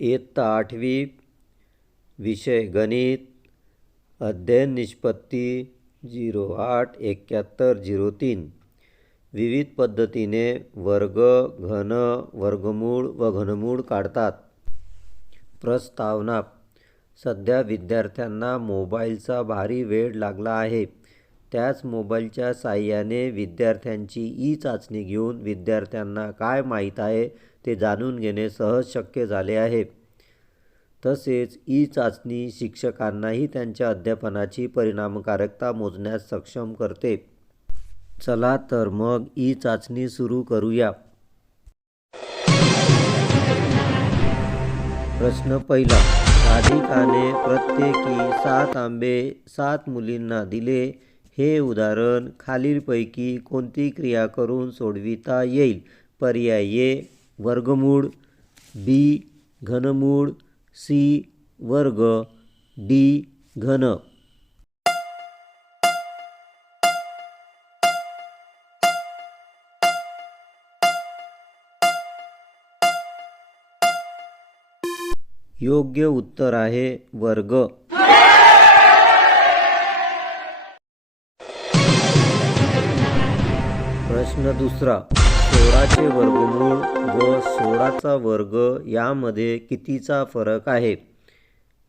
इयत्ता आठवी विषय गणित अध्ययन निष्पत्ती झिरो आठ एक्याहत्तर झिरो तीन विविध पद्धतीने वर्ग घन वर्गमूळ व घनमूळ काढतात. प्रस्तावना. सध्या विद्यार्थ्यांना मोबाईलचा भारी वेळ लागला आहे. त्याच मोबाईलच्या साह्याने विद्यार्थ्यांची ई चाचणी घेऊन विद्यार्थ्यांना काय माहीत आहे ते जाणून घेणे सहज शक्य झाले आहे. तसेच ई चाचणी शिक्षकांनाही त्यांच्या अध्यापनाची परिणामकारकता मोजण्यास सक्षम करते. चला तर मग ई चाचणी सुरू करूया. प्रश्न पहिला. राधिकाने प्रत्येकी सात आंबे सात मुलींना दिले. हे उदाहरण खालीलपैकी कोणती क्रिया करून सोडविता येईल? पर्याय वर्गमूळ बी घनमूळ सी वर्ग डी घन. योग्य उत्तर आहे वर्ग. प्रश्न दुसरा. सोळाचे वर्गमूळ व सोळाचा वर्ग यामध्ये कितीचा फरक आहे?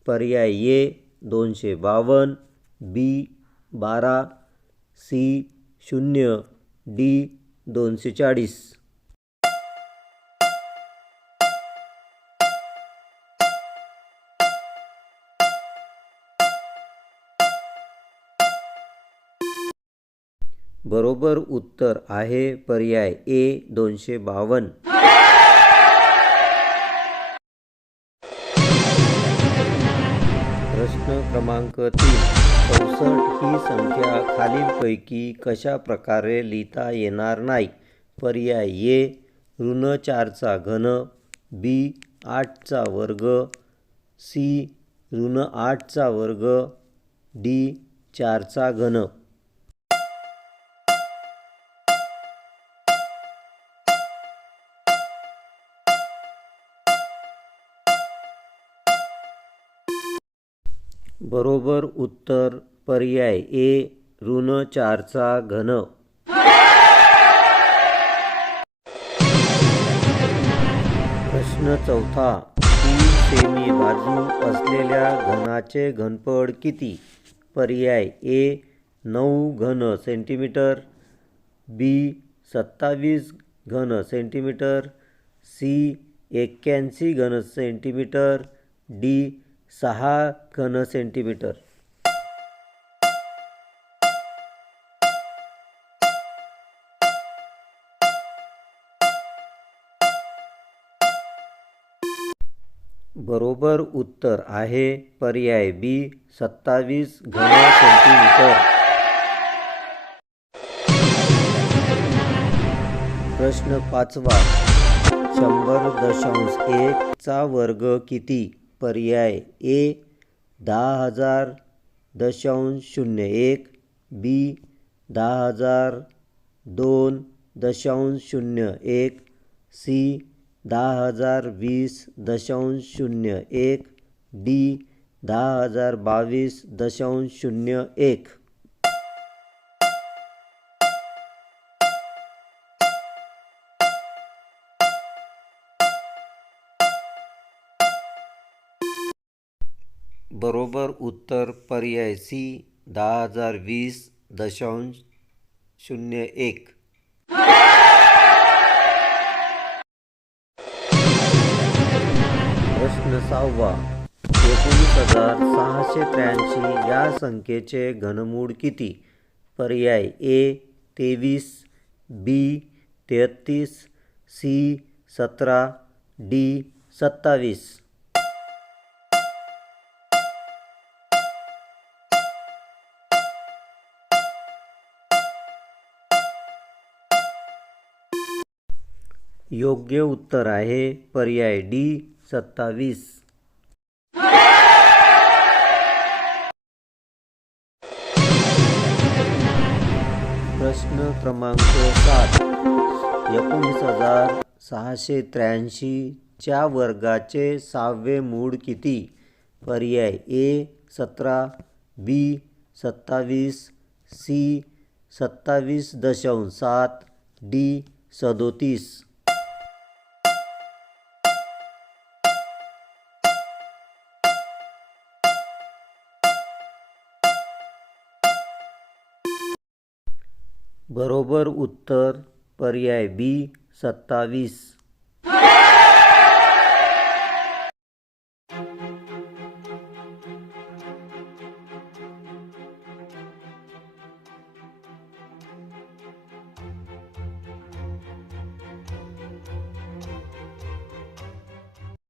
पर्याय ए दोनशे बावन्न बी बारा सी शून्य डी दोनशे चाळीस. बरोबर उत्तर आहे पर्याय ए दोनशे बावन्न प्रश्न क्रमांक तीन चौसष्ट ही संख्या खालीलपैकी कशा प्रकारे लिहिता येणार नाही? पर्याय ए ऋण चारचा घन बी आठचा वर्ग सी ऋण आठचा वर्ग डी चारचा घन. बरोबर उत्तर पर्याय ए ऋण चारचा घन. प्रश्न चौथा तीन सेमी बाजू असलेल्या घनाचे घनफळ किती? पर्याय ए नऊ घन सेंटीमीटर बी सत्तावीस घन सेंटीमीटर सी एक्क्याऐंशी घन सेंटीमीटर डी सहा घन सेंटीमीटर. बरोबर उत्तर आहे पर्याय बी सत्तावीस घन सेंटीमीटर. प्रश्न पाचवा शंभर दशांश एकचा वर्ग किती? पर्याय ए दहा हज़ार दशांश शून्य एक बी दहा हज़ार दोन दशांश शून्य एक सी दहा हज़ार वीस दशांश शून्य एक डी दहा हज़ार बावीस दशांश शून्य एक. बरोबर उत्तर पर्याय सी दहा हजार वीस दशांश शून्य एक. प्रश्न सहावा. एकोणीस हजार सहाशे त्र्याऐंशी या संख्येचे घनमूळ किती? पर्याय ए तेवीस बी तेहत्तीस सी सतरा डी सत्तावीस. योग्य उत्तर आहे पर्याय डी सत्तावीस. प्रश्न क्रमांक सात. एकोणीस हजार सहाशे त्र्याऐंशीच्या वर्गाचे सहावे मूळ किती? पर्याय ए सतरा बी सत्तावीस सी सत्तावीस दशांश सात डी सदोतीस. बरोबर उत्तर पर्याय बी सत्तावीस.